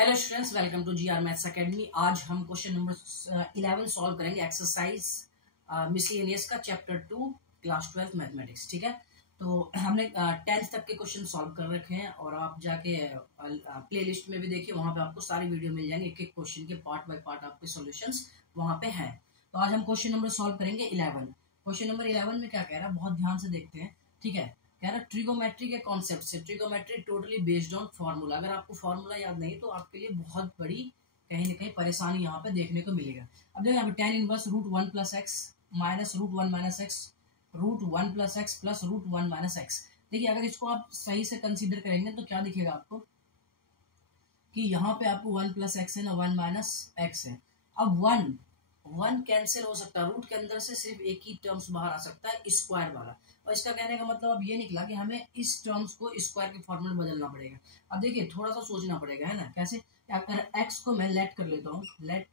Hello students, welcome to GR maths academy. आज हम question number 11 solve करेंगे, exercise miscellaneous का चैप्टर 2 क्लास 12 मैथमेटिक्स। ठीक है, तो हमने 10th तक के क्वेश्चन सॉल्व कर रखे हैं और आप जाके प्लेलिस्ट में भी देखिए, वहां पे आपको सारी वीडियो मिल जाएंगे। एक एक क्वेश्चन के पार्ट बाय पार्ट आपके सॉल्यूशंस वहां पे हैं। तो आज हम क्वेश्चन नंबर सॉल्व करेंगे 11। क्वेश्चन नंबर 11 में क्या कह रहा है, बहुत ध्यान से देखते हैं। ठीक है, कह रहा है ट्रिगोमेट्री के कॉन्सेप्ट से, trigonometry totally based on formula. अगर आपको फार्मूला याद नहीं तो आपके लिए बहुत बड़ी कहीं ना कहीं परेशानी यहाँ पे देखने को मिलेगा। अब देखो यहाँ पे tan inverse √1 + x minus √1 - x √1 + x plus √1 - x। देखिए अगर इसको आप सही से कंसीडर करेंगे तो क्या दिखेगा आपको कि यहाँ पे आपको 1 + x है ना, 1 - x है। अब 1 कैंसिल हो सकता है, रूट के अंदर से सिर्फ एक ही टर्म्स बाहर आ सकता है, स्क्वायर वाला। और इसका कहने का मतलब अब ये निकला कि हमें इस टर्म्स को स्क्वायर के फॉर्म में बदलना पड़ेगा। अब देखिए थोड़ा सा सोचना पड़ेगा, है ना। कैसे? अगर x को मैं लेट कर लेता हूँ, late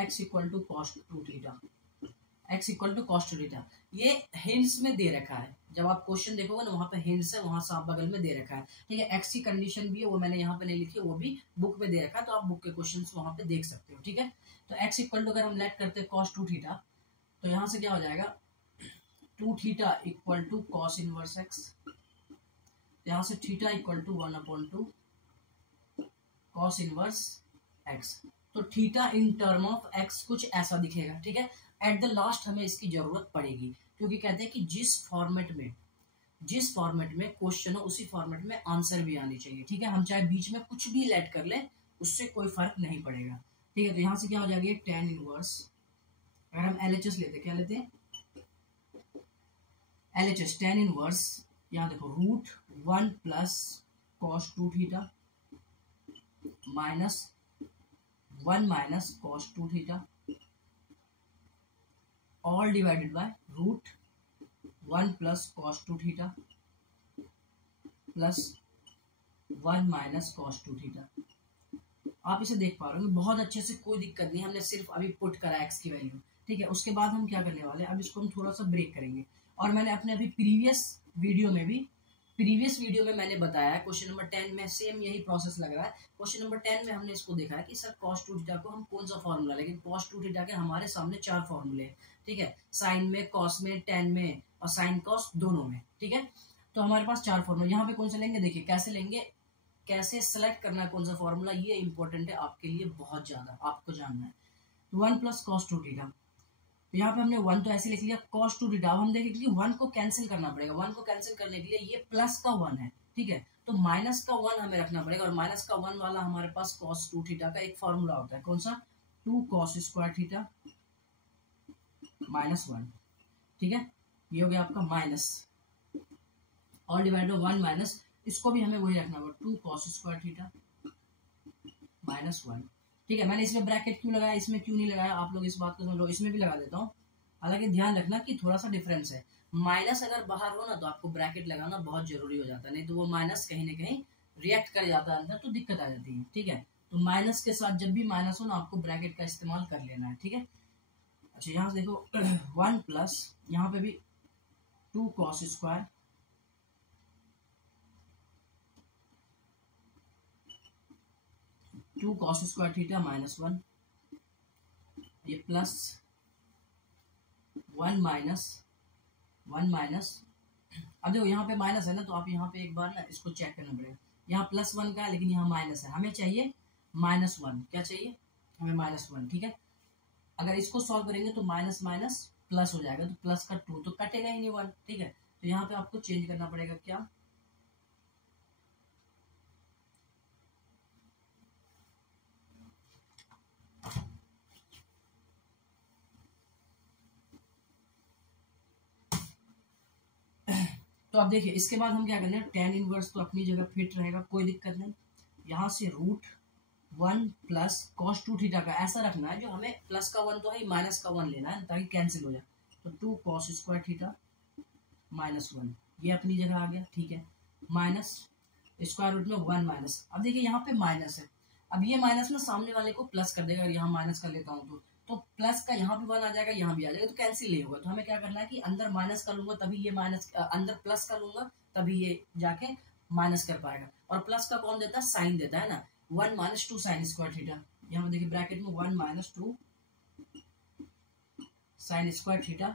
x = cos 2θ, x = cos 2θ। ये हिंट्स में दे रखा है, जब आप क्वेश्चन देखोगे ना वहां पे हिंट्स है, वहां साफ बगल में दे रखा है। ठीक है, x की कंडीशन भी है, वो मैंने यहाँ पे नहीं लिखी, वो भी बुक में दे रखा है, तो आप बुक के क्वेश्चन वहां पे देख सकते हो। ठीक है, तो x = अगर हम लेट करते हैं cos 2θ, तो यहाँ से क्या हो जाएगा 2θ = cos इनवर्स x, यहाँ से θ = 1/2 cos इनवर्स x। तो theta in term of x कुछ ऐसा दिखेगा। ठीक है, एट द लास्ट हमें इसकी जरूरत पड़ेगी, क्योंकि कहते हैं कि जिस फॉर्मेट में क्वेश्चन हो उसी फॉर्मेट में आंसर भी आनी चाहिए। ठीक है, हम चाहे बीच में कुछ भी लेट कर ले, उससे कोई फर्क नहीं पड़ेगा। ठीक है, तो यहाँ से क्या हो जाएगी tan इनवर्स। अगर हम LHS लेते, क्या लेते हैं LHS, tan इनवर्स। यहाँ देखो √1 + cos 2θ minus 1 - cos 2θ all divided by √1 + cos 2θ plus 1 - cos 2θ। आप इसे देख पा रहे हो बहुत अच्छे से, कोई दिक्कत नहीं। हमने सिर्फ अभी पुट करा x की वैल्यू। ठीक है, उसके बाद हम क्या करने वाले हैं, अब इसको हम थोड़ा सा ब्रेक करेंगे। और मैंने अपने अभी प्रीवियस वीडियो में मैंने बताया क्वेश्चन नंबर 10 में सेम यही प्रोसेस लग रहा है। क्वेश्चन नंबर 10 में हमने इसको देखा है कि सर cos 2θ को हम कौन सा फॉर्मूला, लेकिन cos 2θ के हमारे सामने 4 फॉर्मूले हैं। ठीक है, साइन में, कॉस में, टेन में और साइन कॉस दोनों में। ठीक है, तो हमारे पास 4 फॉर्मूला। यहाँ पे कौन से लेंगे, देखिए कैसे लेंगे, कैसे सेलेक्ट करना है कौन सा फॉर्मूला, ये इंपॉर्टेंट है आपके लिए, बहुत ज्यादा आपको जानना है। तो 1 + cos 2θ, तो यहाँ पे हमने 1 तो ऐसे लिख लिया, cos 2θ। अब हम देखें कि 1 को कैंसिल करना पड़ेगा। 1 को कैंसिल करने के लिए ये प्लस का 1 है। ठीक है, तो माइनस का 1 हमें रखना पड़ेगा, और माइनस का 1 वाला हमारे पास cos 2θ का एक फॉर्मूला होता है, कौन सा, 2 cos² θ - 1। ठीक है, ये हो गया आपका minus, all divide by 1 minus, इसको भी हमें वही रखना होगा, 2 cos² θ - 1। ठीक है, मैंने इसमें ब्रैकेट क्यों लगाया, इसमें क्यों नहीं लगाया, आप लोग इस बात को समझ लो। इसमें भी लगा देता हूँ, हालांकि ध्यान रखना कि थोड़ा सा डिफरेंस है। माइनस अगर बाहर हो ना तो आपको ब्रैकेट लगाना बहुत जरूरी हो जाता है, नहीं तो वो माइनस कहीं ना कहीं रिएक्ट कर जाता है अंदर, तो दिक्कत आ जाती है। ठीक है, तो माइनस के साथ जब भी माइनस हो ना, आपको ब्रैकेट का इस्तेमाल कर लेना है। ठीक है, अच्छा यहाँ से देखो 1 प्लस, यहाँ पे भी 2 cos², टू cos² θ - 1, ये प्लस 1 - 1 माइनस। अब देखो यहाँ पे माइनस है ना, तो आप यहाँ पे एक बार ना इसको चेक करना पड़ेगा। यहाँ +1 का है, लेकिन यहाँ माइनस है, हमें चाहिए -1। क्या चाहिए हमें, -1। ठीक है, अगर इसको सॉल्व करेंगे तो माइनस माइनस प्लस हो जाएगा, तो प्लस का 2 तो कटेगा ही नहीं 1। ठीक है, तो यहाँ पे आपको चेंज करना पड़ेगा, क्या, तो अब देखिए इसके बाद हम क्या करेंगे, tan इनवर्स तो अपनी जगह फिट रहेगा, कोई दिक्कत नहीं। यहाँ से √1 + cos 2θ का ऐसा रखना है, जो हमें प्लस का 1 तो है, माइनस का 1 लेना है ताकि कैंसिल हो जाए। तो 2 cos² θ - 1, ये अपनी जगह आ गया। ठीक है, माइनस स्क्वायर रूट में 1 माइनस। अब देखिए यहाँ पे माइनस है, अब ये माइनस में सामने वाले को प्लस कर देगा। यहाँ माइनस कर लेता हूँ तो प्लस का यहाँ भी 1 आ जाएगा, यहाँ भी आ जाएगा, तो कैंसिल नहीं होगा। तो हमें क्या करना है कि अंदर माइनस का लूंगा तभी ये माइनस, अंदर प्लस का लूंगा तभी ये जाके माइनस कर पाएगा। और प्लस का कौन देता है, साइन देता है ना। 1 माइनस 2 साइन स्क्वायर थीटा, यहाँ पे देखिए ब्रैकेट में 1 माइनस 2 साइन स्क्वायर थीटा,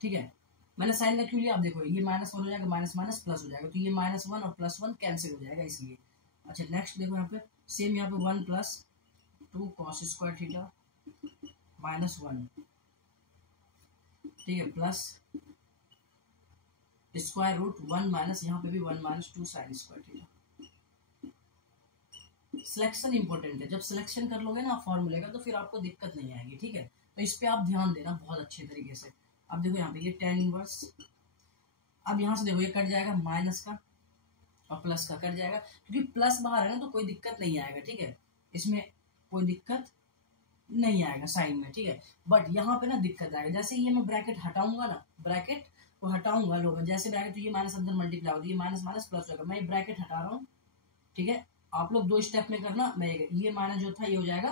ठीक है। मैंने साइन का क्यों लिया, आप देखो ये -1 हो जाएगा, माइनस माइनस प्लस हो जाएगा, तो ये -1 और +1 कैंसिल हो जाएगा इसलिए। अच्छा नेक्स्ट देखो यहाँ पे सेम, यहाँ पे 1 + 2 cos स्क्वायर थीटा -1, ठीक है, प्लस स्क्वायर रूट 1 माइनस, यहाँ पे भी 1 minus 2 sine square theta. Selection important है, जब सिलेक्शन कर लोगे ना फॉर्मूले का तो फिर आपको दिक्कत नहीं आएगी, ठीक है। तो इस पे आप ध्यान देना बहुत अच्छे तरीके से। अब देखो यहाँ पे ये tan इनवर्स, अब यहाँ से देखो ये कट जाएगा, माइनस का और प्लस का कट जाएगा, क्योंकि प्लस बाहर है ना तो कोई दिक्कत नहीं आएगा, ठीक है, इसमें कोई दिक्कत नहीं आएगा साइन में, ठीक है। बट यहाँ पे ना दिक्कत आएगा, जैसे ये मैं ब्रैकेट हटाऊंगा ना, ब्रैकेट को हटाऊंगा, लो जैसे ब्रैकेट, तो ये माइनस अंदर मल्टीप्लाई होगी, ये माइनस माइनस प्लस होगा, मैं ब्रैकेट हटा रहा हूँ, ठीक है। आप लोग 2 स्टेप में करना, मैं ये माइनस जो था ये हो जाएगा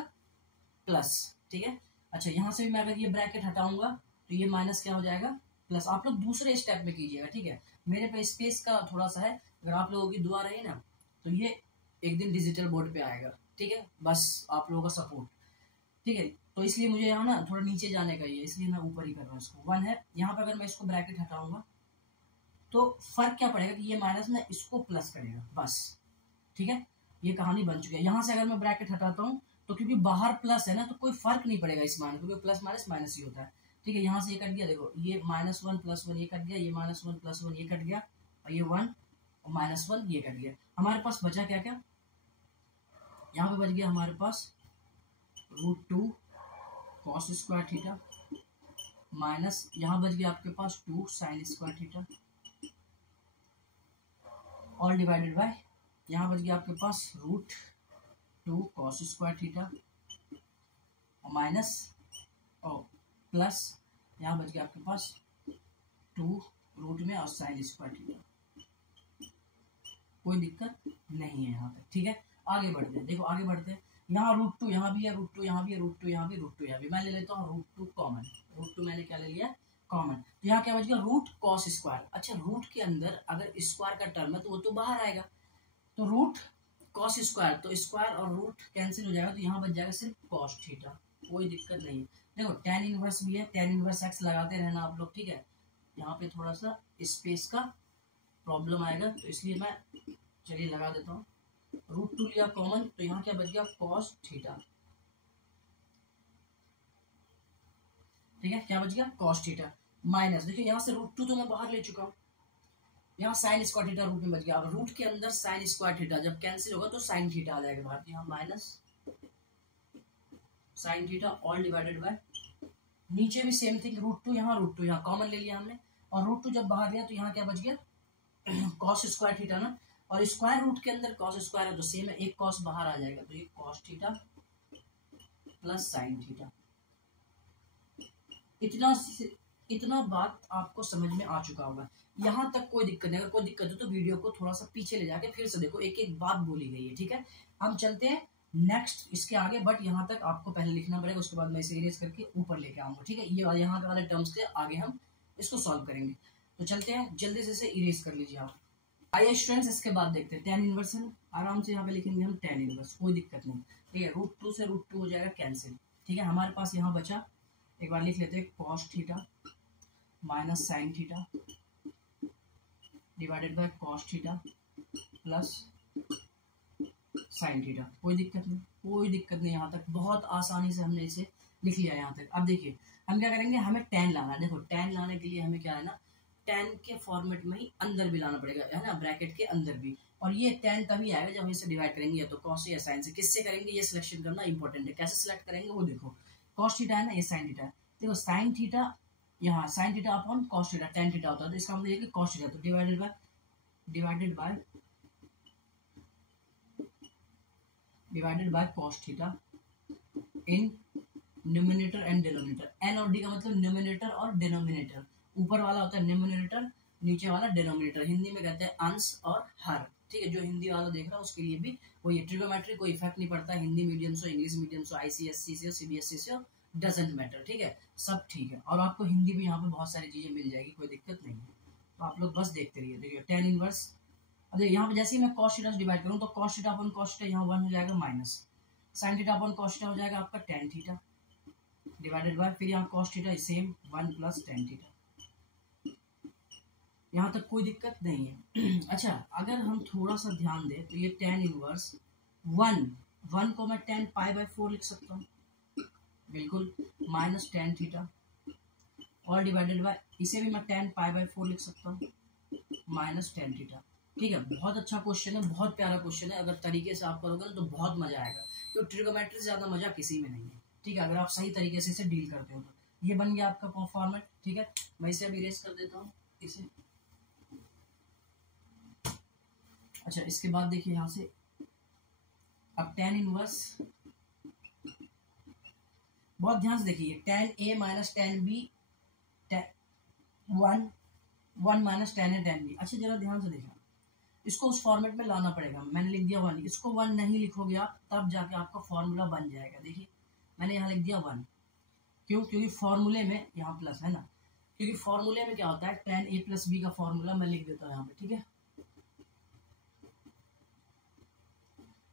प्लस, ठीक है। अच्छा यहाँ से भी मैं अगर ये ब्रैकेट हटाऊंगा तो ये माइनस क्या हो जाएगा, प्लस। आप लोग दूसरे स्टेप में कीजिएगा, ठीक है। मेरे पे स्पेस का थोड़ा सा है, अगर आप लोगों की दुआ रही ना तो ये एक दिन डिजिटल बोर्ड पे आएगा, ठीक है, बस आप लोगों का सपोर्ट, ठीक है। तो इसलिए मुझे यहाँ ना थोड़ा नीचे जाने का ही है, इसलिए मैं ऊपर ही कर रहा हूँ इसको। 1 है यहाँ पर, अगर मैं इसको ब्रैकेट हटाऊंगा तो फर्क क्या पड़ेगा कि ये माइनस ना इसको प्लस करेगा, बस, ठीक है। ये कहानी बन चुकी है। यहाँ से अगर मैं ब्रैकेट हटाता हूँ तो क्योंकि बाहर प्लस है ना तो कोई फर्क नहीं पड़ेगा इस मान, क्योंकि प्लस माइनस माइनस ही होता है, ठीक है। यहाँ से ये कट गया, देखो ये -1 + 1 ये कट गया, ये -1 + 1 ये कट गया, और ये 1 और -1 ये कट गया। हमारे पास बचा क्या क्या, यहाँ पे बच गया हमारे पास √2 cos स्क्वायर थीटा, माइनस यहाँ बच गया आपके पास 2 sin square theta, all divided bye, यहाँ बच गया आपके पास √2 cos स्क्वायर थीटा माइनस और प्लस, यहाँ बच गया आपके पास 2 रूट में और साइन स्क्वायर थीटा। कोई दिक्कत नहीं है यहाँ तक, ठीक है। आगे बढ़ते हैं, देखो आगे बढ़ते हैं, यहाँ √2 यहाँ भी है, √2 यहाँ भी है, √2 यहाँ भी, √2 यहाँ भी। मैं ले लेता हूँ √2 कॉमन, √2 मैंने क्या ले लिया कॉमन, तो यहाँ क्या बच गया रूट cos स्क्वायर। अच्छा रूट के अंदर अगर स्क्वायर का टर्म है तो वो तो बाहर आएगा, तो रूट cos स्क्वायर, तो स्क्वायर और रूट कैंसिल हो जाएगा, तो यहाँ बच जाएगा सिर्फ cos थीटा, कोई दिक्कत नहीं है। देखो tan इनवर्स भी है, tan इनवर्स x लगाते रहना आप लोग, ठीक है। यहाँ पे थोड़ा सा स्पेस का प्रॉब्लम आएगा तो इसलिए मैं चलिए लगा देता हूँ, √2 लिया कॉमन, तो यहाँ क्या बच गया cos थीटा, ठीक है, क्या बच गया cos थीटा माइनस, देखिए यहाँ से √2 तो मैं बाहर ले चुका हूँ, यहाँ साइन स्क्वायर थीटा रूट में बच गया। अब रूट के अंदर साइन स्क्वायर थीटा जब कैंसिल होगा तो साइन थीटा आ जाएगा बाहर, तो यहाँ minus sine theta all divided bye, नीचे भी सेम थिंग, √2 यहाँ √2 यहाँ कॉमन ले लिया हमने, और √2 जब बाहर लिया तो यहाँ क्या बच गया cos स्क्वायर थीटा ना, और स्क्वायर रूट के अंदर cos स्क्वायर है तो सेम है, एक cos बाहर आ जाएगा, तो ये cos theta plus sine theta. इतना बात आपको समझ में आ चुका होगा, यहाँ तक कोई दिक्कत नहीं। अगर कोई दिक्कत हो तो वीडियो को थोड़ा सा पीछे ले जाके फिर से देखो, एक एक बात बोली गई है, ठीक है। हम चलते हैं नेक्स्ट इसके आगे, बट यहाँ तक आपको पहले लिखना पड़ेगा, उसके बाद मैं इसे इरेज करके ऊपर लेके आऊंगा, ठीक है। ये यहाँ वाले टर्म्स के आगे हम इसको सॉल्व करेंगे, तो चलते हैं जल्दी से इसे इरेज कर लीजिए आप। आइए स्टूडेंट्स इसके बाद देखते हैं tan इनवर्स, आराम से यहाँ पे लिखेंगे हम tan इनवर्स, कोई दिक्कत नहीं, ठीक है। √2 से √2 हो जाएगा कैंसिल, ठीक है। हमारे पास यहाँ बचा, एक बार लिख लेते हैं, cos theta minus sine theta divided by cos theta plus sine theta. कोई दिक्कत नहीं, कोई दिक्कत नहीं, यहाँ तक बहुत आसानी से हमने इसे लिख लिया यहाँ तक। अब देखिए हम क्या करेंगे, हमें tan लाना है। देखो tan लाने के लिए हमें क्या है ना, tan के फॉर्मेट में ही अंदर भी लाना पड़ेगा, है ना, ब्रैकेट के अंदर भी, और ये tan तभी आएगा जब हम इसे डिवाइड करेंगे, या तो cos से या साइन से। किससे करेंगे ये सिलेक्शन करना इंपॉर्टेंट है, कैसे सिलेक्ट करेंगे वो देखो, cos थीटा है ना, ये साइन थीटा है, देखो साइन थीटा यहाँ sine theta upon cos theta, tan theta होता है, तो इसका मतलब ये कि cos थीटा, तो divided by cos theta in numerator and denominator. N और डी का मतलब न्यूमिनेटर और डिनोमिनेटर, ऊपर वाला होता है न्यूमिनेटर, नीचे वाला डिनोमिनेटर, हिंदी में कहते हैं अंश और हर, ठीक है। जो हिंदी वाला देख रहा है उसके लिए भी वो ये ट्रिगोमेट्री कोई इफेक्ट नहीं पड़ता, हिंदी मीडियम से, इंग्लिश मीडियम से, ICSE से, CBSE से, डजेंट मैटर, ठीक है, सब ठीक है। और आपको हिंदी भी यहाँ पे बहुत सारी चीजें मिल जाएगी, कोई दिक्कत नहीं है, तो आप लोग बस देखते रहिए। देखिए tan इनवर्स अब यहाँ पे जैसे ही मैं cos थीटा से डिवाइड करूँ तो cos थीटा अपन cos थीटा यहाँ 1 हो जाएगा माइनस sin थीटा अपन cos थीटा हो जाएगा आपका tan थीटा डिवाइडेड बाय फिर यहाँ cos theta same 1 plus tan theta. यहाँ तक कोई दिक्कत नहीं है। अच्छा अगर हम थोड़ा सा ध्यान दें तो ये tan इनवर्स 1 को मैं tan पाई बाय 4 लिख सकता हूँ, बिल्कुल, माइनस tan थीटा और डिवाइडेड बाय इसे भी मैं tan पाई बाय 4 लिख सकता हूँ माइनस tan थीटा। ठीक है, बहुत अच्छा क्वेश्चन है, बहुत प्यारा क्वेश्चन है। अगर तरीके से आप करोगे ना तो बहुत मजा आएगा, तो ट्रिगोमेट्री से ज्यादा मजा किसी में नहीं है। ठीक है, अगर आप सही तरीके से इसे डील करते हो तो ये बन गया आपका फॉर्मेट। ठीक है, मैं इसे अभी इरेज कर देता हूँ इसे। अच्छा इसके बाद देखिए यहाँ से अब tan इनवर्स, बहुत ध्यान से देखिए, tan a minus tan b 1 minus tan a tan b। अच्छा जरा ध्यान से देखना, इसको उस फॉर्मेट में लाना पड़ेगा। मैंने लिख दिया 1, इसको 1 नहीं लिखोगे आप तब जाके आपका फॉर्मूला बन जाएगा। देखिए मैंने यहाँ लिख दिया 1, क्यों? क्योंकि फॉर्मूले में यहाँ प्लस है ना, क्योंकि फॉर्मूले में क्या होता है tan a प्लस b का फॉर्मूला मैं लिख देता हूँ यहाँ पे। ठीक है,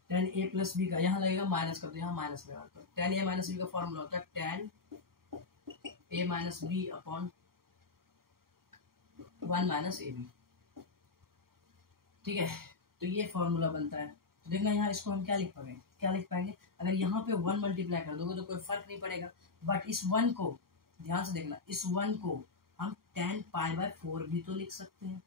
tan a प्लस b का यहाँ लगेगा माइनस कर दो, यहाँ माइनस लगा दो। tan a माइनस b का फॉर्मूला होता है tan a minus b upon 1 minus ab। ठीक है, तो ये फॉर्मूला बनता है। तो देखना यहाँ इसको हम क्या लिख पाएंगे, अगर यहाँ पे 1 मल्टीप्लाई कर दोगे तो कोई फर्क नहीं पड़ेगा, बट इस 1 को ध्यान से देखना, इस 1 को हम tan पाई बाय 4 भी तो लिख सकते हैं,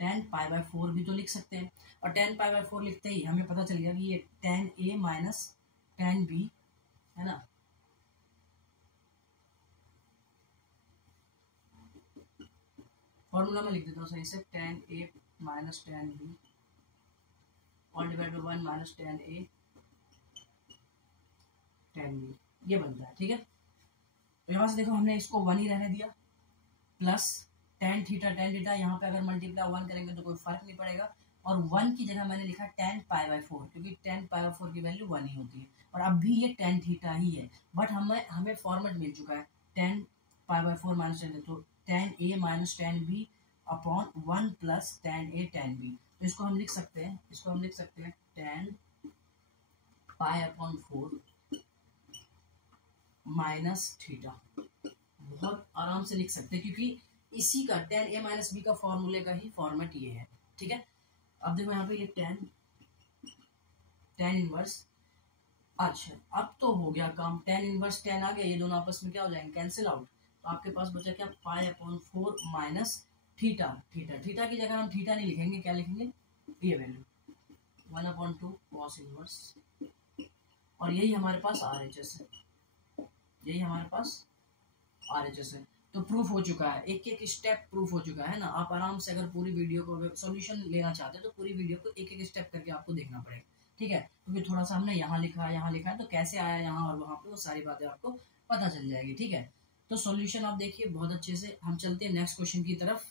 tan पाई बाय 4 भी तो लिख सकते हैं। और tan पाई बाय 4 लिखते ही हमें पता चल गया कि ये tan a minus tan b है ना, फॉर्मूला में लिख देता हूँ सही से, tan a minus tan b all divide by 1 minus tan a tan b, ये बनता है। ठीक है, तो यहाँ से देखो हमने इसको 1 ही रहने दिया, प्लस tan थीटा यहाँ पे अगर मल्टीप्लाई 1 करेंगे तो कोई फर्क नहीं पड़ेगा, और 1 की जगह मैंने लिखा tan पाई बाय 4, क्योंकि tan पाई बाय 4 की वैल्यू 1 ही होती है, और अब भी ये tan थीटा ही है, बट हमें फॉर्मेट मिल चुका है tan pi by 4 minus tan, तो tan a minus tan b upon 1 plus tan a tan b। तो इसको हम लिख सकते हैं tan pi upon 4 minus theta, बहुत आराम से लिख सकते हैं, क्योंकि इसी का tan a माइनस b का फॉर्मूले का ही फॉर्मेट ये है। ठीक है, अब देखो यहाँ पे ये tan इनवर्स, अच्छा अब तो हो गया काम, tan इनवर्स tan आ गया, ये दोनों आपस में क्या हो जाएंगे, कैंसिल आउट। तो आपके पास बचा क्या, पाई अपॉन 4 माइनस थीटा की जगह हम थीटा नहीं लिखेंगे, क्या लिखेंगे, ये वैल्यू 1/2 cos इनवर्स, और यही हमारे पास RHS है, तो प्रूफ हो चुका है, एक स्टेप प्रूफ हो चुका है ना। आप आराम से अगर पूरी वीडियो को सॉल्यूशन लेना चाहते हैं तो पूरी वीडियो को एक स्टेप करके आपको देखना पड़ेगा। ठीक है, क्योंकि थोड़ा सा हमने यहाँ लिखा है तो कैसे आया यहाँ और वहाँ पे, वो सारी बातें आपको पता चल जाएगी। ठीक है, तो सॉल्यूशन आप देखिए बहुत अच्छे से। हम चलते हैं नेक्स्ट क्वेश्चन की तरफ।